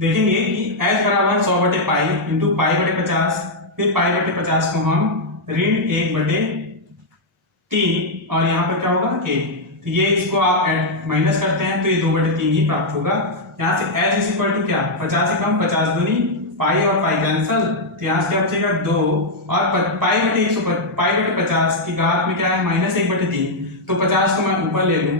देखेंगे कि h बराबर 100 बटे पाई इंटू पाई बटे 50, फिर पाई बटे 50 को हम ऋण 1 बटे 3 और यहाँ पर क्या होगा 1, तो ये इसको आप ऐड माइनस करते हैं तो ये 2 बटे 3 ही प्राप्त होगा। यहाँ से h इज इक्वल टू क्या 50 से कम 50 दूनी पाई और पाई कैंसल, तो यहाँ से क्या बचेगा 2 और पाई बटे 50 की घात में क्या है -1/3, तो 50 को मैं ऊपर ले लूँ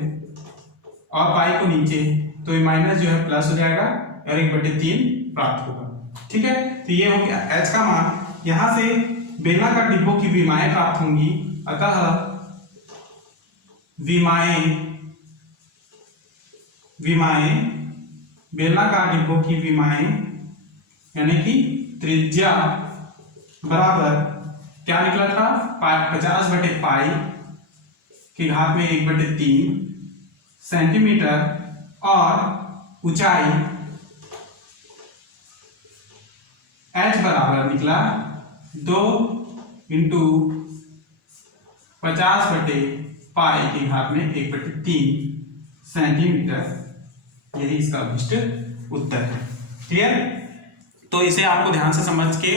और पाई को नीचे, तो ये माइनस जो है प्लस हो जाएगा और 1/3 प्राप्त होगा। ठीक है, तो ये हो गया h का मान। यहाँ से बेलनाकार डिब्बों की विमाएं प्राप्त होंगी, अतः विमाएं बेलनाकार डिब्बों की विमाएं यानी कि त्रिज्या बराबर क्या निकला था 50 बटे पाई की घात में 1/3 सेंटीमीटर और ऊंचाई h बराबर निकला 2 इंटू 50 बटे पाई की घात में 1/3 सेंटीमीटर। यही इसका अभिष्ट उत्तर है। क्लियर? तो इसे आपको ध्यान से समझ के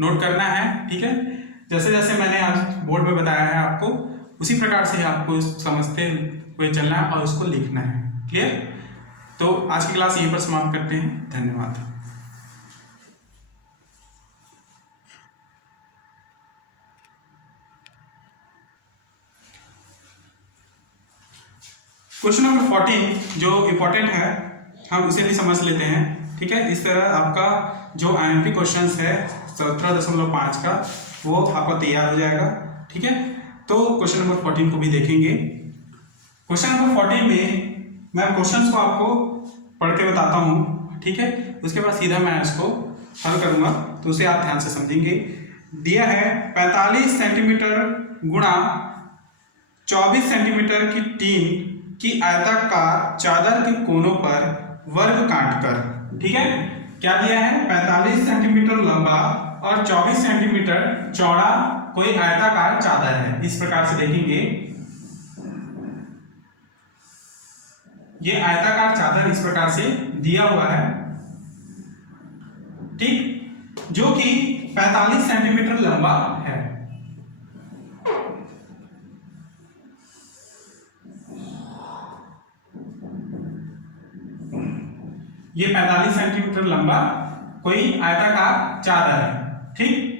नोट करना है। ठीक है, जैसे जैसे मैंने आज बोर्ड पे बताया है आपको, उसी प्रकार से आपको समझते हुए चलना है और उसको लिखना है। क्लियर? तो आज की क्लास यहीं पर समाप्त करते हैं। धन्यवाद। क्वेश्चन नंबर 14 जो इम्पोर्टेंट है हम उसे भी समझ लेते हैं। ठीक है, इस तरह आपका जो IMP क्वेश्चंस है 17.5 का वो आपका तैयार हो जाएगा। ठीक है, तो क्वेश्चन नंबर 14 को भी देखेंगे। क्वेश्चन नंबर 14 में मैं क्वेश्चंस को आपको पढ़ के बताता हूँ। ठीक है, उसके बाद सीधा मैं इसको हल करूँगा, तो उसे आप ध्यान से समझेंगे। दिया है 45 सेंटीमीटर गुणा 24 सेंटीमीटर की टीम की आयताकार चादर के कोनों पर वर्ग काटकर। ठीक है, क्या दिया है 45 सेंटीमीटर लंबा और 24 सेंटीमीटर चौड़ा कोई आयताकार चादर है। इस प्रकार से देखेंगे, ये आयताकार चादर इस प्रकार से दिया हुआ है। ठीक, जो कि 45 सेंटीमीटर लंबा है। ये 45 सेंटीमीटर लंबा कोई आयताकार चादर है। ठीक,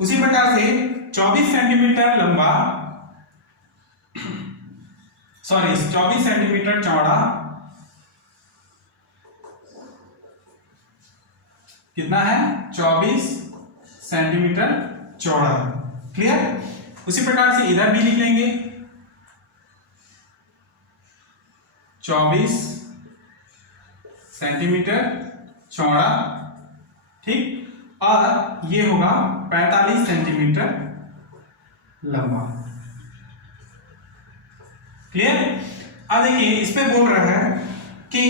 उसी प्रकार से 24 सेंटीमीटर लंबा 24 सेंटीमीटर चौड़ा कितना है 24 सेंटीमीटर चौड़ा। क्लियर? उसी प्रकार से इधर भी लिख लेंगे 24 सेंटीमीटर चौड़ा। ठीक, और ये होगा 45 सेंटीमीटर लंबा। क्लियर? अब देखिए इस पे बोल रहा है कि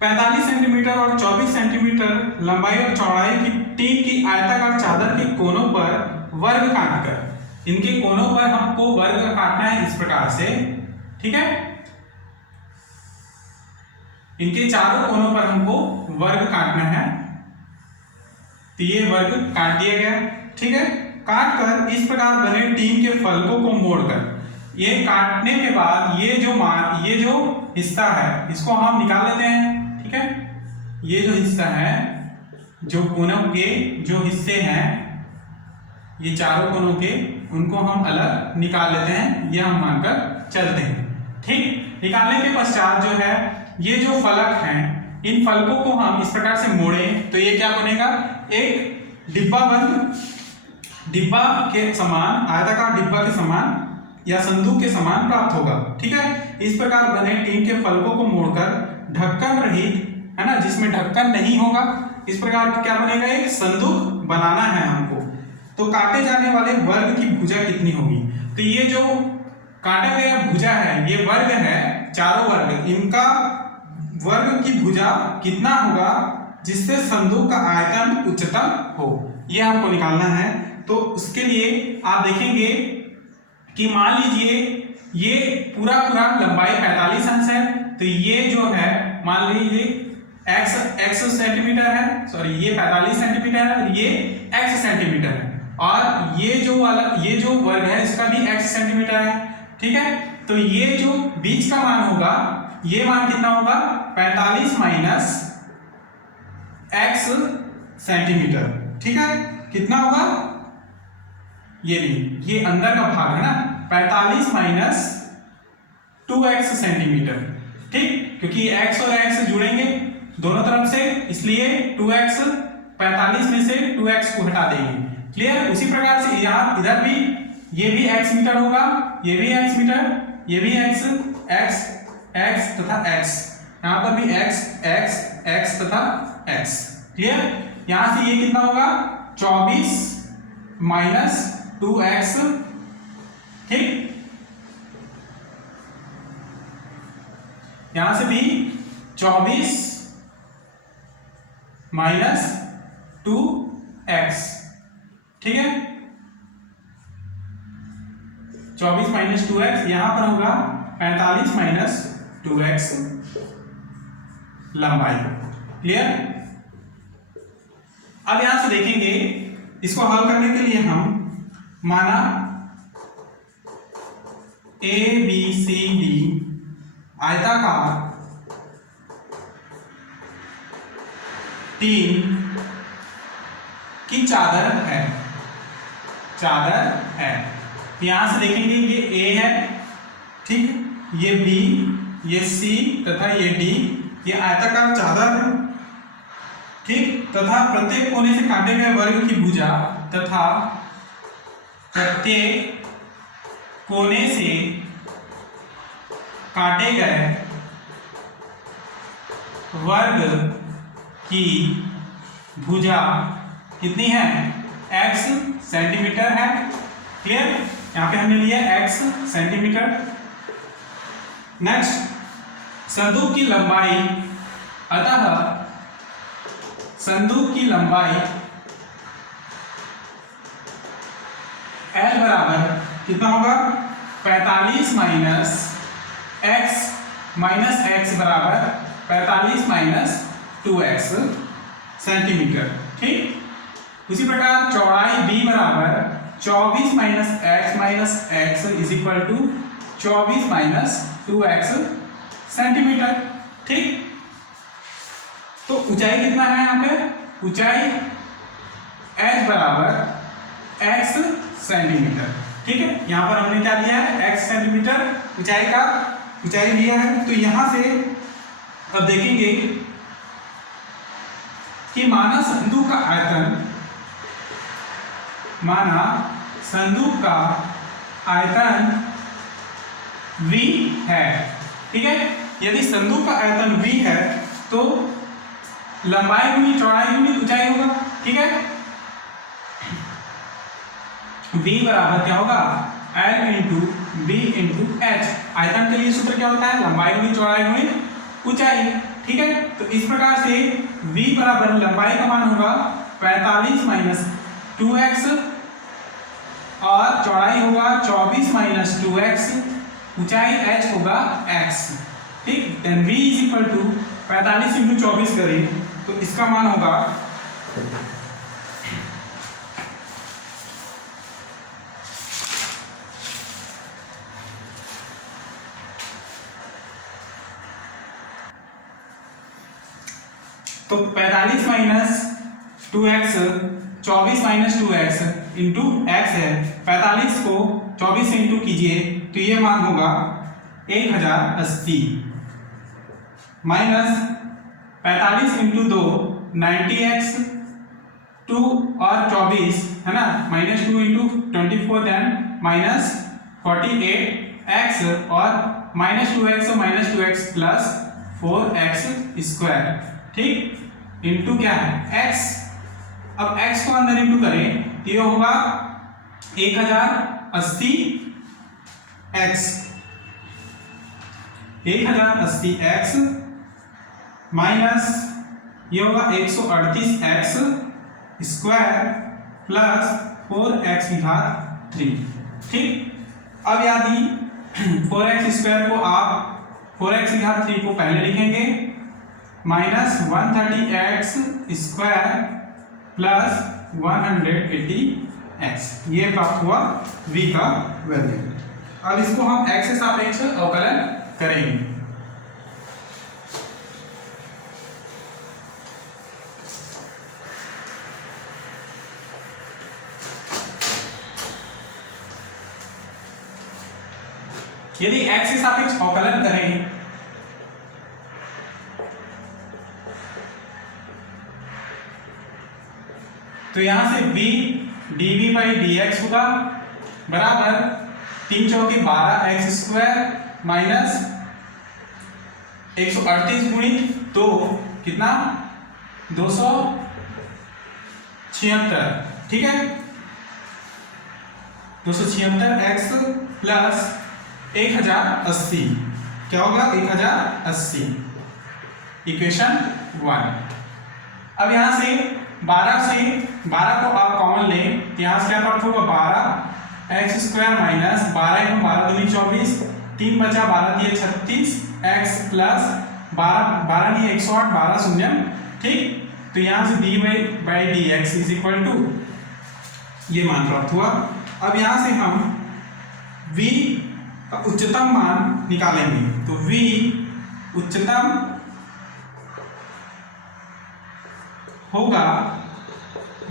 45 सेंटीमीटर और 24 सेंटीमीटर लंबाई और चौड़ाई की टीम की आयताकार चादर के कोनों पर वर्ग काटकर, इनके कोनों पर हमको वर्ग काटना है इस प्रकार से। ठीक है, इनके चारों कोनों पर हमको वर्ग काटना है, तो ये वर्ग काट दिया गया। ठीक है, काट कर इस प्रकार बने टीम के फलकों को मोड़कर, ये काटने के बाद ये जो हिस्सा है इसको हम निकाल लेते हैं। ठीक है, ये जो हिस्सा है, जो कोनों के जो हिस्से हैं, ये चारों कोनों के, उनको हम अलग निकाल लेते हैं, ये हम मानकर चलते हैं। ठीक, निकालने के पश्चात जो है ये जो फलक हैं, इन फलकों को हम इस प्रकार से मोड़ें तो ये क्या बनेगा, एक डिब्बा के समान, आयताकार डिब्बा के समान या संदूक के समान प्राप्त होगा। ठीक है, इस प्रकार बने टीम के फलकों को मोड़कर ढक्कन रहित, है ना, जिसमें ढक्कन नहीं होगा, इस प्रकार क्या बनेगा, एक संदूक बनाना है हमको। तो काटे जाने वाले वर्ग की भुजा कितनी होगी, तो ये जो काटा गया भुजा है ये वर्ग है, चारों वर्ग, इनका वर्ग की भुजा कितना होगा जिससे संदूक का आयतन उच्चतम हो, ये हमको निकालना है। तो उसके लिए आप देखेंगे कि मान लीजिए ये पूरा लंबाई 45 अंश है, तो ये जो है मान लीजिए x सेंटीमीटर है, सॉरी ये 45 सेंटीमीटर है और ये x सेंटीमीटर है, और ये जो वर्ग है इसका भी x सेंटीमीटर है। ठीक है, तो ये जो बीच का मान होगा, ये मान कितना होगा 45 माइनस x सेंटीमीटर। ठीक है, कितना होगा, ये नहीं, ये अंदर का भाग है ना, 45 माइनस 2x सेंटीमीटर। ठीक, क्योंकि x और x जुड़ेंगे दोनों तरफ से, इसलिए 2x 45 में से 2x को हटा देंगे। क्लियर। उसी प्रकार से यहाँ इधर भी ये भी x मीटर होगा, ये भी x मीटर, ये भी x तथा x, यहाँ पर भी x तथा x। क्लियर। यहाँ से ये कितना होगा 24 माइनस 2x। ठीक, यहां से भी 24 माइनस 2x। ठीक है, 24 माइनस 2x, यहां पर होगा 45 माइनस 2x लंबाई। क्लियर। अब यहां से देखेंगे, इसको हल करने के लिए हम माना ABCD आयताकार 3 की चादर है। यहां से देखेंगे ये A है, ठीक, ये B, ये C तथा ये D, ये आयताकार चादर है। ठीक, तथा प्रत्येक कोने से काटे गए वर्ग की भुजा तथा प्रत्येक कोने से काटे गए वर्ग की भुजा कितनी है, x सेंटीमीटर है। क्लियर, यहां पे हमने लिया x सेंटीमीटर। नेक्स्ट, संदूक की लंबाई, अतः संदूक की लंबाई L बराबर कितना होगा 45 माइनस x बराबर 45 माइनस 2x सेंटीमीटर। ठीक, उसी प्रकार चौड़ाई B बराबर 24 minus x is equal to 24 minus 2x centimetre. ठीक, तो ऊंचाई कितना है यहाँ पे, ऊंचाई h बराबर x सेंटीमीटर। ठीक है, यहां पर हमने क्या लिया है, x सेंटीमीटर ऊंचाई लिया है। तो यहां से अब देखेंगे कि माना संदूक का आयतन V है। ठीक है, यदि संदूक का आयतन V है तो लंबाई गुनी चौड़ाई गुनी ऊंचाई होगा। ठीक है, V बराबर क्या होगा L into B into H। आयतन के लिए सूत्र क्या होता है, लंबाई गुनी चौड़ाई गुनी ऊंचाई। ठीक है, तो इस प्रकार से V बराबर लंबाई का मान होगा 45 माइनस 2x और चौड़ाई होगा 24 माइनस 2x, ऊंचाई h होगा x। ठीक, then v is equal to 45 into 24 करें तो इसका मान होगा 45 minus 2x 24 minus 2x into x है। 45 को 24 से इंटू कीजिए तो ये मान होगा 1080 माइनस 45 इंटू 2 90x 2 और 24 है ना, minus 2 into 24 then minus 48x और minus 2x plus 4x square. ठीक, इंटू क्या है x। अब x को अंदर इंटू करें तो ये होगा 1080x माइनस ये होगा 138x स्क्वायर प्लस 4x की घात 3। ठीक, अब यदि 4x स्क्वायर को आप 4x की घात 3 को पहले लिखेंगे minus 130x square plus 180x, ये प्राप्त हुआ v का वैल्यू। अब इसको हम x के सापेक्ष अवकलन करेंगे। यदि x के सापेक्ष अवकलन करें तो यहां से v dv बाई dx होगा बराबर 3 चौके 12x स्क्वायर माइनस 138 गुणित 2 कितना 276। ठीक है, 276x प्लस 1080 क्या होगा 1080, इक्वेशन 1। अब यहां से 12 को आप कॉमन लें तो यहां से क्या प्राप्त होगा 12x स्क्वायर माइनस 12 दूनी 24, 3 बचा 12 दिए 36 x प्लस 12 दिए 108, 12 शून्य। ठीक, तो यहां से dy by dx is equal to ये मान प्राप्त हुआ। अब यहां से हम v का उच्चतम मान निकालेंगे, तो v उच्चतम होगा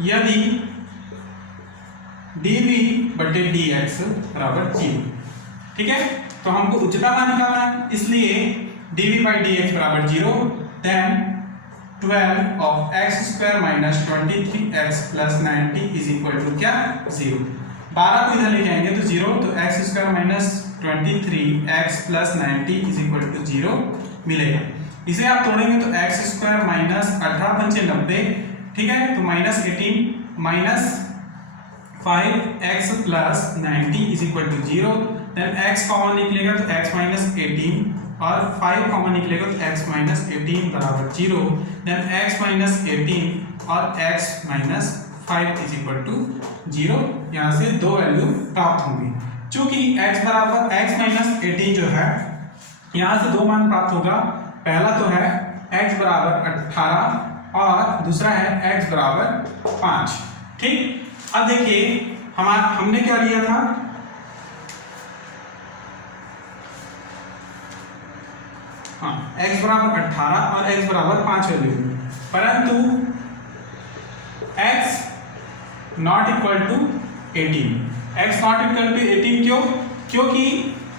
यदि dv बटे dx बराबर 0। ठीक है, तो हमको उच्चतम मान निकालना है, इसलिए dv बाई dx बराबर 0, then 12 of x square minus 23x plus 90 is equal to क्या 0। 12 को इधर लेके आएंगे तो 0, तो x square minus 23x plus 90 is equal to 0 मिलेगा। इसे आप तोड़ेंगे तो x स्क्वायर माइनस 18 पंचे 90, ठीक है, तो minus 18 minus 5x plus 90 is equal to 0, then x common निकलेगा तो x माइनस 18 और 5 कॉमन निकलेगा तो x माइनस 18 बराबर 0, देन x माइनस 18 और x minus 5 is equal to 0। यहाँ से दो वैल्यू प्राप्त होंगी। चूंकि x बराबर x माइनस 18 जो है यहाँ से दो मान प्राप्त होगा, पहला तो है x बराबर 18 और दूसरा है x बराबर 5। ठीक, अब देखिए हमने क्या लिया था, हाँ x बराबर 18 और x बराबर 5 वैल्यू, परंतु x not equal to 18। x not equal to 18 क्यों? क्योंकि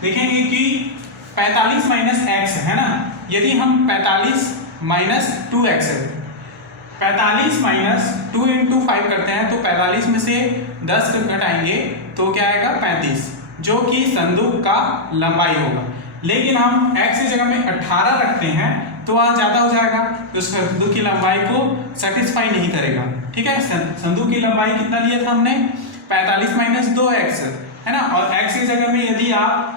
देखेंगे कि 45 माइनस x है ना, यदि हम 45 माइनस 2x है, 45 माइनस 2 इंटू 5 करते हैं तो 45 में से 10 घटाएंगे तो क्या आएगा 35, जो कि संदूक का लंबाई होगा। लेकिन हम x की जगह में 18 रखते हैं तो वहाँ ज़्यादा हो जाएगा, तो संदूक की लंबाई को सेटिस्फाई नहीं करेगा। ठीक है, संदूक की लंबाई कितना लिया था हमने 45 माइनस 2x है ना, और x की जगह में यदि आप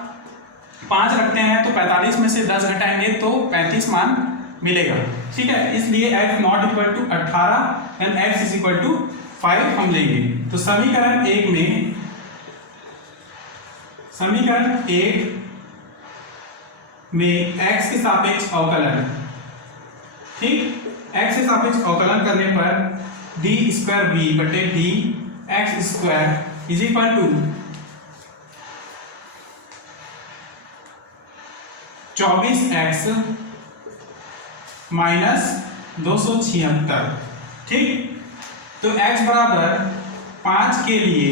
5 रखते हैं तो 45 में से 10 घटाएंगे तो 35 मान मिलेगा। ठीक है, इसलिए x not equal to 18 and x is equal to 5 हम लेंगे। तो समीकरण 1 में, समीकरण 1 में x के सापेक्ष अवकलन, ठीक, x के सापेक्ष अवकलन करने पर डी स्क्वायर बी बटे D X square is equal to 24x minus 276। ठीक, तो x बराबर 5 के लिए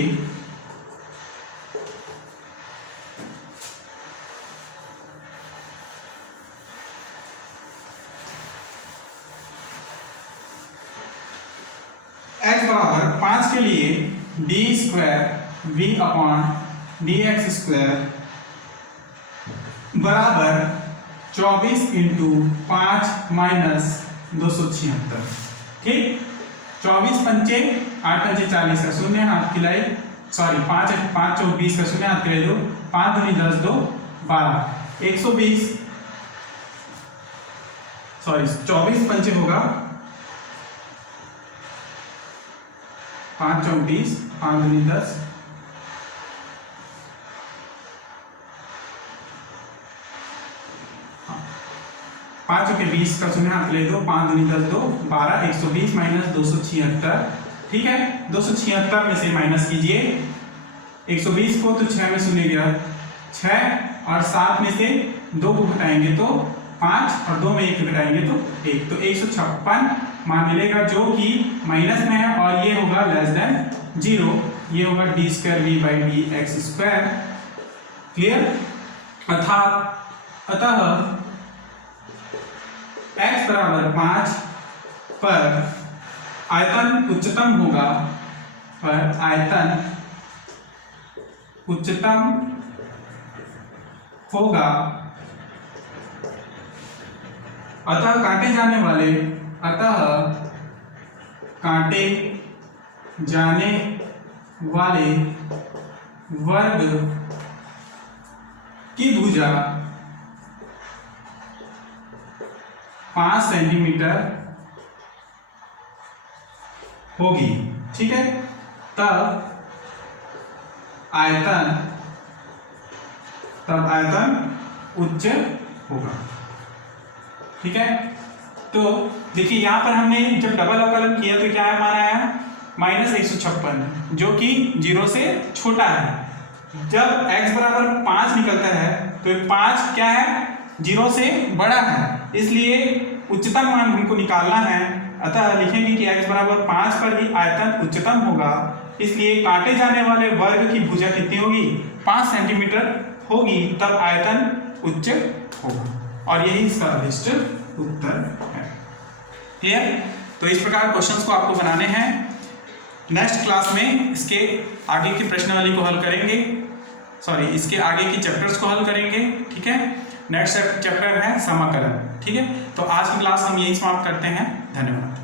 x बराबर 5 के लिए D square V upon D X square बराबर 24 इंटू 5 माइनस 276। ठीक, 24 पंचे 8 पंचे 40 का शून्य हाथ खिलाए, सॉरी 5 चौक 20 का शून्य हाथ खिलाए दो, 5 दूनी 10 2 12, 120, सॉरी 24 पंचे होगा 5 चौक 20, 5 दूनी 10, 5 चौके 20 का शून्य हाथ ले दो, 5 दूनी 10, 2 12, 120 माइनस 276, ठीक है। 276 में से माइनस कीजिए 120 को, तो 6 में शून्य गया 6, और 7 में से 2 को घटाएंगे तो 5, और 2 में 1 घटाएंगे तो 1, तो 156 मान मिलेगा, जो कि माइनस में है, और ये होगा लेस देन 0, ये होगा d square v by D X square. Clear. अतः x बराबर 5 पर आयतन उच्चतम होगा, पर आयतन उच्चतम होगा, अतः काटे जाने वाले वर्ग की भुजा 5 सेंटीमीटर होगी, ठीक है। तब आयतन उच्च होगा, ठीक है। तो देखिए यहाँ पर हमने जब डबल अवकलन किया तो क्या है, माना है -156, जो कि 0 से छोटा है। जब x बराबर 5 निकलता है तो 5 क्या है, 0 से बड़ा है, इसलिए उच्चतम मान हमको निकालना है। अतः लिखेंगे कि x बराबर 5 पर ही आयतन उच्चतम होगा, इसलिए काटे जाने वाले वर्ग की भुजा कितनी होगी, 5 सेंटीमीटर होगी, तब आयतन उच्च होगा, और यही इसका अभिष्ट उत्तर है। क्लियर। तो इस प्रकार क्वेश्चंस को आपको बनाने हैं। नेक्स्ट क्लास में इसके आगे की प्रश्नावली को हल करेंगे, इसके आगे की चैप्टर्स को हल करेंगे, ठीक है। नेक्स्ट चैप्टर है समाकलन, ठीक है। तो आज की क्लास हम यही समाप्त करते हैं। धन्यवाद।